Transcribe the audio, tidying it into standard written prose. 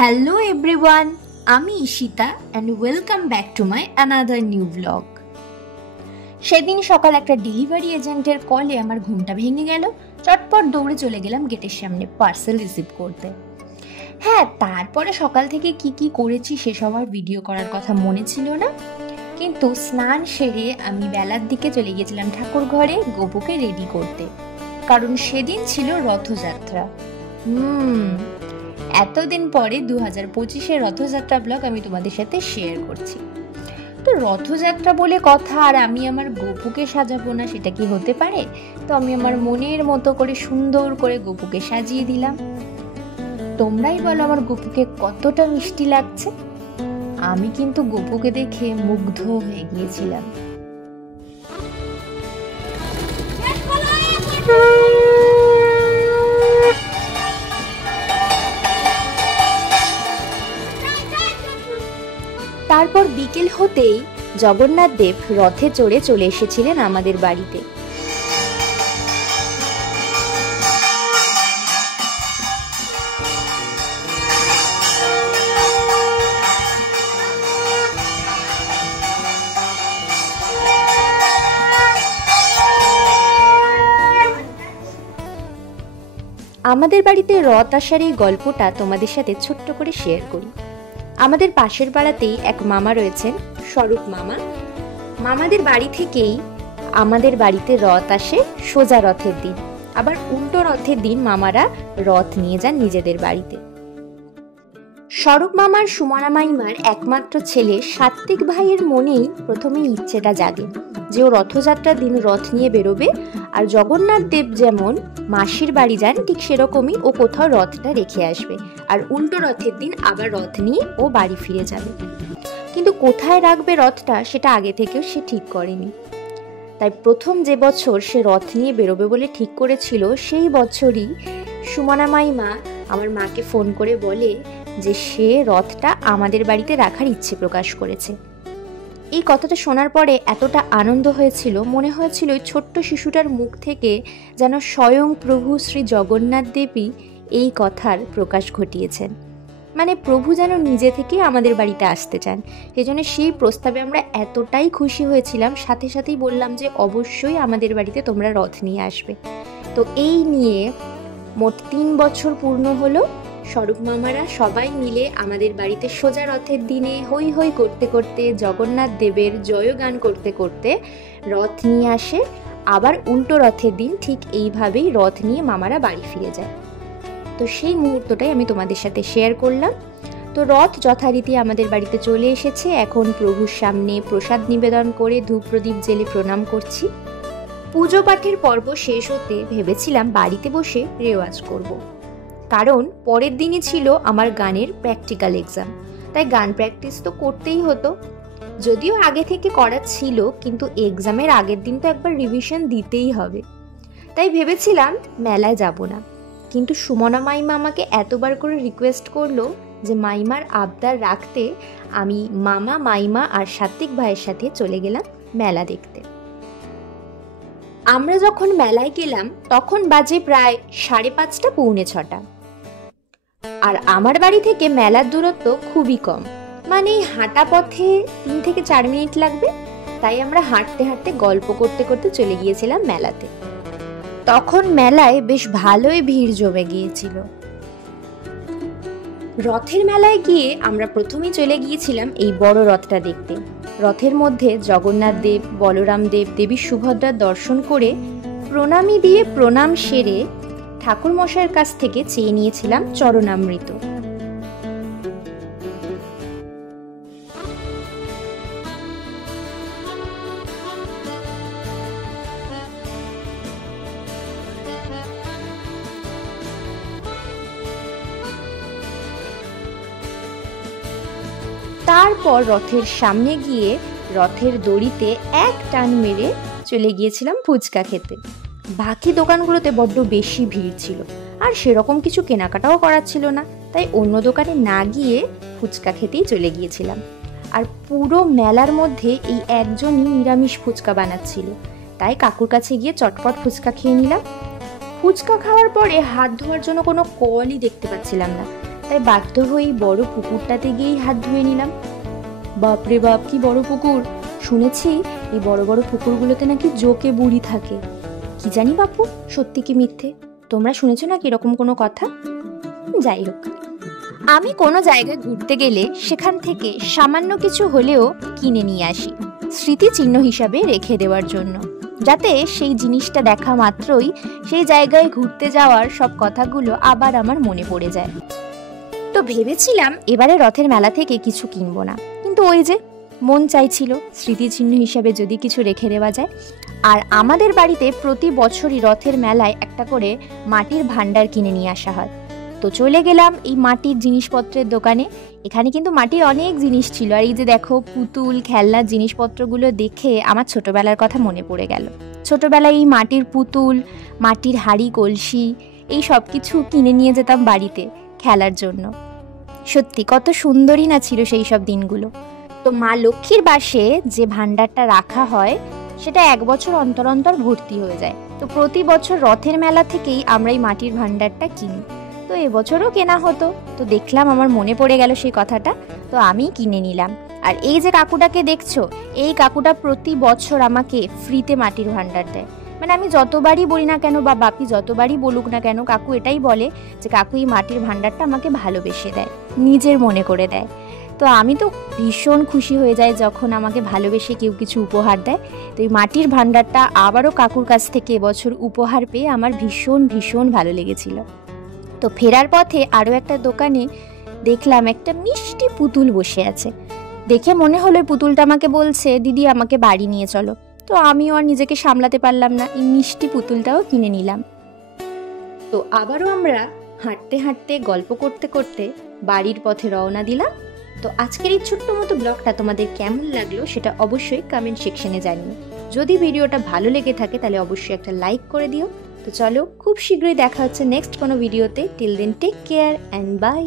Hello everyone, আমি Ishita and welcome back to my another new blog. সেদিন সকাল একটা ডেলিভারি এজেন্টের কলে আমার ঘুমটা ভেঙে গেল। চটপট দৌড়ে চলে গেলাম গেটের সামনে পার্সেল রিসিভ করতে। হ্যাঁ, তারপরে সকাল থেকে কি কি করেছি সেসব আর ভিডিও করার কথা মনে ছিল না, কিন্তু স্নান সেরে আমি বেলার দিকে চলে গেছিলাম ঠাকুর ঘরে গোপুকে রেডি করতে, কারণ সেদিন ছিল রথযাত্রা। এতদিন পরে 2025-এর রথযাত্রা ব্লগ আমি তোমাদের সাথে শেয়ার করছি। তো রথযাত্রা বলে কথা আর আমি আমার গোপুকে সাজাবো না, সেটা কি হতে পারে? তো আমি আমার মনের মতো করে সুন্দর করে গোপুকে সাজিয়ে দিলাম। তোমরাই বলো আমার গোপুকে কতটা মিষ্টি লাগছে। আমি কিন্তু গোপুকে দেখে মুগ্ধ হয়ে গিয়েছিলাম। তারপর বিকেল হতেই জগন্নাথ দেব রথে চড়ে চলে এসেছিলেন আমাদের বাড়িতে। আমাদের বাড়িতে রথ আসার এই গল্পটা তোমাদের সাথে ছোট্ট করে শেয়ার করি। আমাদের পাশের পাড়াতেই এক মামা রয়েছেন, স্বরূপ মামা। মামাদের বাড়ি থেকেই আমাদের বাড়িতে রথ আসে সোজা রথের দিন, আবার উল্টো রথের দিন মামারা রথ নিয়ে যান নিজেদের বাড়িতে। স্বরূপ মামার সুমনা মাইমার একমাত্র ছেলে সাত্বিক ভাইয়ের মনেই প্রথমে ইচ্ছেটা জাগে যে ও রথযাত্রার দিন রথ নিয়ে বেরোবে, আর জগন্নাথ দেব যেমন মাসির বাড়ি যান ঠিক সেরকমই ও কোথাও রথটা রেখে আসবে, আর উল্টো রথের দিন আবার রথ নিয়ে ও বাড়ি ফিরে যাবে। কিন্তু কোথায় রাখবে রথটা সেটা আগে থেকেও সে ঠিক করেনি। তাই প্রথম যে বছর সে রথ নিয়ে বেরোবে বলে ঠিক করেছিল, সেই বছরই সুমনা মাইমা আমার মাকে ফোন করে বলে যে সে রথটা আমাদের বাড়িতে রাখার ইচ্ছে প্রকাশ করেছে। এই কথাটা শোনার পরে এতটা আনন্দ হয়েছিল, মনে হয়েছিল ওই ছোট্ট শিশুটার মুখ থেকে যেন স্বয়ং প্রভু শ্রী জগন্নাথ দেবী এই কথার প্রকাশ ঘটিয়েছেন। মানে প্রভু যেন নিজে থেকে আমাদের বাড়িতে আসতে চান। সেজন্য সেই প্রস্তাবে আমরা এতটাই খুশি হয়েছিলাম, সাথে সাথেই বললাম যে অবশ্যই আমাদের বাড়িতে তোমরা রথ নিয়ে আসবে। তো এই নিয়ে মোট 3 বছর পূর্ণ হলো। স্বরূপ মামারা সবাই মিলে আমাদের বাড়িতে সোজা রথের দিনে হই হই করতে করতে জগন্নাথ দেবের জয়গান করতে করতে রথ নিয়ে আসে, আবার উল্টো রথের দিন ঠিক এইভাবেই রথ নিয়ে মামারা বাড়ি ফিরে যায়। তো সেই মুহূর্তটাই আমি তোমাদের সাথে শেয়ার করলাম। তো রথ যথারীতি আমাদের বাড়িতে চলে এসেছে। এখন প্রভুর সামনে প্রসাদ নিবেদন করে ধূপ প্রদীপ জেলে প্রণাম করছি। পুজো পাঠের পর্ব শেষ হতে ভেবেছিলাম বাড়িতে বসে রেওয়াজ করব, কারণ পরের দিনই ছিল আমার গানের প্র্যাকটিক্যাল এক্সাম। তাই গান প্র্যাকটিস তো করতেই হতো, যদিও আগে থেকে করা ছিল, কিন্তু এক্সামের আগের দিন তো একবার রিভিশন দিতেই হবে। তাই ভেবেছিলাম মেলায় যাব না, কিন্তু সুমনা মাইমা আমাকে এতবার করে রিকোয়েস্ট করলো যে মাইমার আবদার রাখতে আমি মামা, মাইমা আর সাত্বিক ভাইয়ের সাথে চলে গেলাম মেলা দেখতে। আমরা যখন মেলায় গেলাম তখন বাজে প্রায় 5:30 পৌনে 6টা, আর আমার বাড়ি থেকে মেলার দূরত্ব খুবই কম, মানে হাঁটা পথে 3 থেকে 4 মিনিট লাগবে। তাই আমরা হাঁটতে হাঁটতে গল্প করতে করতে চলে গিয়েছিলাম মেলাতে। তখন মেলায় বেশ ভালোই ভিড় জমে গিয়েছিল। রথের মেলায় গিয়ে আমরা প্রথমেই চলে গিয়েছিলাম এই বড় রথটা দেখতে। রথের মধ্যে জগন্নাথ দেব, বলরাম দেব, দেবী সুভদ্রার দর্শন করে প্রণামী দিয়ে প্রণাম সেরে ঠাকুর মশাইয়ের কাছ থেকে চেয়ে নিয়েছিলাম চরণামৃত। তারপর রথের সামনে গিয়ে রথের দড়িতে এক টান মেরে চলে গিয়েছিলাম ফুচকা খেতে। বাকি দোকানগুলোতে বড্ড বেশি ভিড় ছিল, আর সেরকম কিছু কেনাকাটাও করার ছিল না, তাই অন্য দোকানে না গিয়ে ফুচকা খেতেই চলে গিয়েছিলাম। আর পুরো মেলার মধ্যে এই একজনই নিরামিষ ফুচকা বানাচ্ছিল, তাই কাকুর কাছে গিয়ে চটপট ফুচকা খেয়ে নিলাম। ফুচকা খাওয়ার পরে হাত ধোয়ার জন্য কোনো কলই দেখতে পাচ্ছিলাম না, তাই বাধ্য হয়েই বড় পুকুরটাতে গিয়েই হাত ধুয়ে নিলাম। বাপরে বাপ, কি বড় পুকুর! শুনেছি এই বড় বড় পুকুরগুলোতে নাকি জোকে বুড়ি থাকে। কি জানি বাপু, সত্যি কি মিথ্যে? তোমরা শুনেছো নাকি এরকম কোনো কথা? যাই হোক, আমি কোনো জায়গায় ঘুরতে গেলে সেখান থেকে সামান্য কিছু হলেও কিনে নিয়ে আসি, স্মৃতিচিহ্ন হিসাবে রেখে দেওয়ার জন্য, যাতে সেই জিনিসটা দেখা মাত্রই সেই জায়গায় ঘুরতে যাওয়ার সব কথাগুলো আবার আমার মনে পড়ে যায়। তো ভেবেছিলাম এবারে রথের মেলা থেকে কিছু কিনবো না, কিন্তু ওই যে মন চাইছিল স্মৃতিচিহ্ন হিসাবে যদি কিছু রেখে দেওয়া যায়। আর আমাদের বাড়িতে প্রতি বছরই রথের মেলায় একটা করে মাটির ভাণ্ডার কিনে নিয়ে আসা হয়। তো চলে গেলাম এই মাটির জিনিসপত্রের দোকানে। এখানে কিন্তু মাটির অনেক জিনিস ছিল, আর এই যে দেখো পুতুল, খেলনার জিনিসপত্রগুলো দেখে আমার ছোটবেলার কথা মনে পড়ে গেল। ছোটবেলায় এই মাটির পুতুল, মাটির হাঁড়ি কলসি, এই সব কিছু কিনে নিয়ে যেতাম বাড়িতে খেলার জন্য। সত্যি কত সুন্দরই না ছিল সেই সব দিনগুলো। তো মা লক্ষ্মীর বাসে যে ভাণ্ডারটা রাখা হয় সেটা 1 বছর অন্তর অন্তর ভর্তি হয়ে যায়। তো প্রতি বছর রথের মেলা থেকেই আমরা এই মাটির ভাণ্ডারটা কিনি। তো এবছরও কেনা হতো, তো দেখলাম আমার মনে পড়ে গেল সেই কথাটা, তো আমি কিনে নিলাম। আর এই যে কাকুটাকে দেখছো, এই কাকুটা প্রতি বছর আমাকে ফ্রিতে মাটির ভাণ্ডার দেয়। মানে আমি যতবারই বলি না কেন বা বাপি যতবারই বলুক না কেন, কাকু এটাই বলে যে কাকু এই মাটির ভাণ্ডারটা আমাকে ভালোবেসে দেয়, নিজের মনে করে দেয়। তো আমি তো ভীষণ খুশি হয়ে যাই যখন আমাকে ভালোবেসে কেউ কিছু উপহার দেয়। তো এই মাটির ভাণ্ডারটা আবারও কাকুর কাছ থেকে এবছর উপহার পেয়ে আমার ভীষণ ভীষণ ভালো লেগেছিল। তো ফেরার পথে আরও একটা দোকানে দেখলাম একটা মিষ্টি পুতুল বসে আছে। দেখে মনে হলো পুতুলটা আমাকে বলছে, দিদি আমাকে বাড়ি নিয়ে চলো। তো আমিও আর নিজেকে সামলাতে পারলাম না, এই মিষ্টি পুতুলটাও কিনে নিলাম। তো আবারও আমরা হাঁটতে হাঁটতে গল্প করতে করতে বাড়ির পথে রওনা দিলাম। তো আজকের এই ছোট্ট মতো ব্লগটা তোমাদের কেমন লাগলো সেটা অবশ্যই কমেন্ট সেকশনে জানিও। যদি ভিডিওটা ভালো লেগে থাকে তাহলে অবশ্যই একটা লাইক করে দিও। তো চলো, খুব শীঘ্রই দেখা হচ্ছে নেক্সট কোনো ভিডিওতে। Till then take care and by.